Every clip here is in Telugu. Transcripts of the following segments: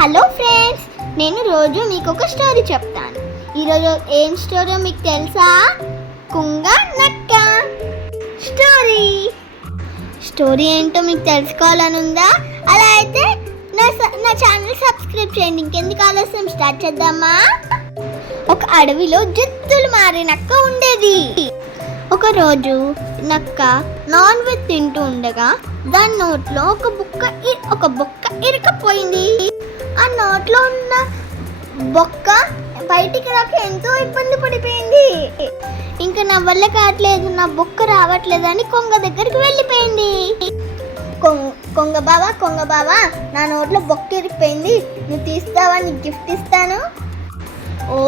హలో ఫ్రెండ్స్, నేను రోజు మీకు ఒక స్టోరీ చెప్తాను. ఈరోజు ఏం స్టోరీ మీకు తెలుసా? కుంగ నక్క స్టోరీ ఏంటో మీకు తెలుసుకోవాలని ఉందా? అలా అయితే నా ఛానల్ సబ్స్క్రైబ్ చేయండి. ఇంకెందుకు ఆలస్యం, స్టార్ట్ చేద్దామా? ఒక అడవిలో జంతువులు మారే నక్క ఉండేది. ఒకరోజు నక్క నాన్ వెజ్ తింటూ ఉండగా దాని నోట్లో ఒక బొక్క ఇరుకపోయింది. ఆ నోట్లో ఉన్న బొక్క బయటికి రాక ఎంతో ఇబ్బంది పడిపోయింది. ఇంకా నా వల్ల కావట్లేదు, నా బొక్క రావట్లేదని కొంగ దగ్గరికి వెళ్ళిపోయింది. కొంగ బావా, నా నోట్లో బొక్క ఇరిగిపోయింది, నువ్వు తీస్తావా? నీకు గిఫ్ట్ ఇస్తాను. ఓ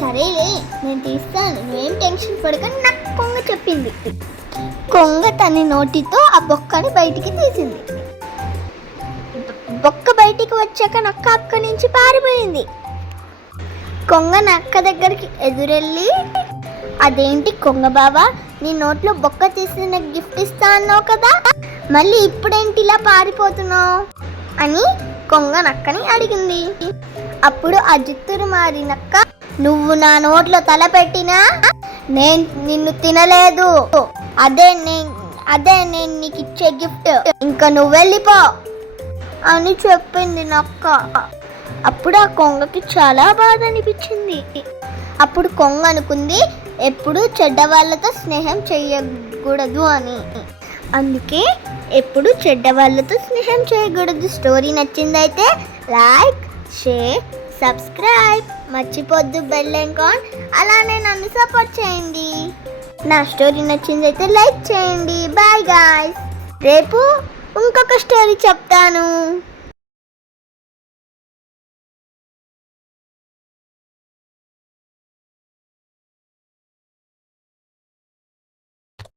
సరేలే, నేను తీస్తాను, నువ్వేం టెన్షన్ పడక నాకు కొంగ చెప్పింది. కొంగ తన నోటితో ఆ బొక్కని బయటికి తీసింది. బొక్క బయటికి వచ్చాక నక్క అక్కడి నుంచి పారిపోయింది. కొంగ నక్క దగ్గరికి ఎదురెళ్ళి, అదేంటి కొంగ బావా, నీ నోట్లో బొక్క తీసి నాకు గిఫ్ట్ ఇస్తా అన్నావు కదా, మళ్ళీ ఇప్పుడేంటి ఇలా పారిపోతున్నావు అని కొంగ నక్కని అడిగింది. అప్పుడు ఆ జిత్తురు మారి నక్క, నువ్వు నా నోట్లో తల పెట్టినా నేను నిన్ను తినలేదు, అదే నేను నీకు ఇచ్చే గిఫ్ట్, ఇంకా నువ్వు వెళ్ళిపో అని చెప్పింది నక్క. అప్పుడు ఆ కొంగకి చాలా బాధ అనిపించింది. అప్పుడు కొంగ అనుకుంది, ఎప్పుడు చెడ్డ వాళ్ళతో స్నేహం చేయకూడదు అని. అందుకే ఎప్పుడు చెడ్డ వాళ్ళతో స్నేహం చేయకూడదు. స్టోరీ నచ్చిందైతే లైక్, షేర్, సబ్స్క్రైబ్, మర్చిపోద్దు బెల్ ఐకాన్. అలానే నన్ను సపోర్ట్ చేయండి. నా స్టోరీ నచ్చిందైతే లైక్ చేయండి. బాయ్ గాయ్స్, రేపు ఇంకొక స్టోరీ చెప్తాను.